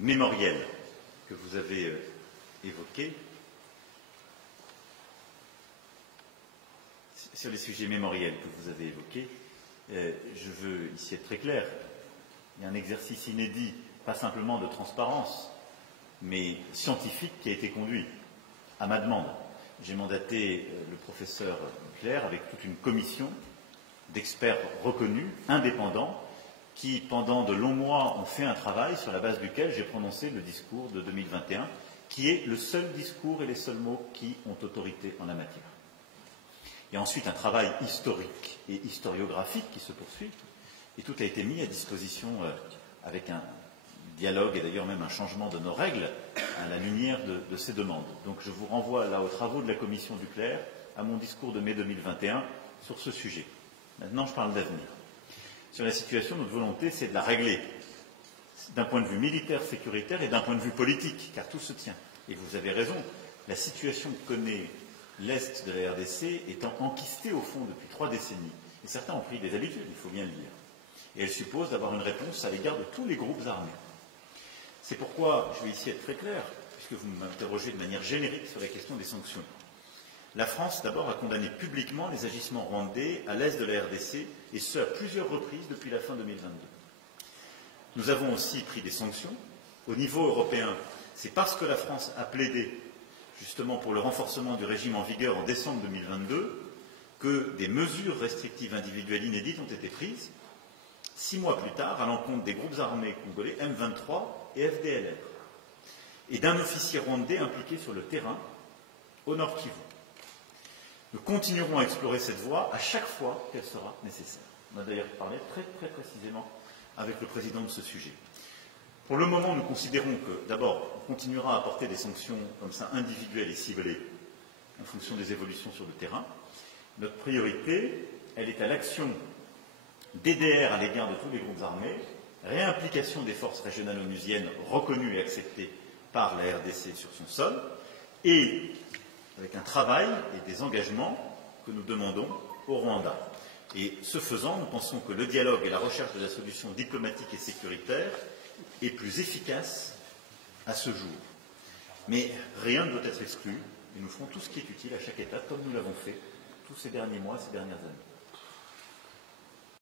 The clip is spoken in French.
mémoriels que vous avez évoqués, sur les sujets mémoriels que vous avez évoqués, je veux ici être très clair. Il y a un exercice inédit, pas simplement de transparence, mais scientifique qui a été conduit à ma demande. J'ai mandaté le professeur Claire avec toute une commission d'experts reconnus, indépendants, qui, pendant de longs mois, ont fait un travail sur la base duquel j'ai prononcé le discours de 2021, qui est le seul discours et les seuls mots qui ont autorité en la matière. Il y a ensuite un travail historique et historiographique qui se poursuit, et tout a été mis à disposition avec un dialogue et d'ailleurs même un changement de nos règles à la lumière de ces demandes. Donc je vous renvoie là aux travaux de la commission Duclerc, à mon discours de mai 2021 sur ce sujet. Maintenant, je parle d'avenir. Sur la situation, notre volonté, c'est de la régler d'un point de vue militaire, sécuritaire et d'un point de vue politique, car tout se tient. Et vous avez raison, la situation que connaît l'Est de la RDC étant enquistée au fond depuis 3 décennies. Et certains ont pris des habitudes, il faut bien le dire. Et elle suppose d'avoir une réponse à l'égard de tous les groupes armés. C'est pourquoi je vais ici être très clair, puisque vous m'interrogez de manière générique sur la question des sanctions. La France, d'abord, a condamné publiquement les agissements rwandais à l'est de la RDC, et ce, à plusieurs reprises depuis la fin 2022. Nous avons aussi pris des sanctions. Au niveau européen, c'est parce que la France a plaidé justement pour le renforcement du régime en vigueur en décembre 2022 que des mesures restrictives individuelles inédites ont été prises 6 mois plus tard à l'encontre des groupes armés congolais M23 et FDLR et d'un officier rwandais impliqué sur le terrain au Nord Kivu. Nous continuerons à explorer cette voie à chaque fois qu'elle sera nécessaire. On a d'ailleurs parlé très précisément avec le président de ce sujet. Pour le moment, nous considérons que, d'abord, on continuera à apporter des sanctions comme ça individuelles et ciblées en fonction des évolutions sur le terrain. Notre priorité, elle est à l'action DDR à l'égard de tous les groupes armés, réimplication des forces régionales onusiennes reconnues et acceptées par la RDC sur son sol, et avec un travail et des engagements que nous demandons au Rwanda. Et ce faisant, nous pensons que le dialogue et la recherche de la solution diplomatique et sécuritaire est plus efficace à ce jour. Mais rien ne doit être exclu, et nous ferons tout ce qui est utile à chaque étape, comme nous l'avons fait tous ces derniers mois, ces dernières années.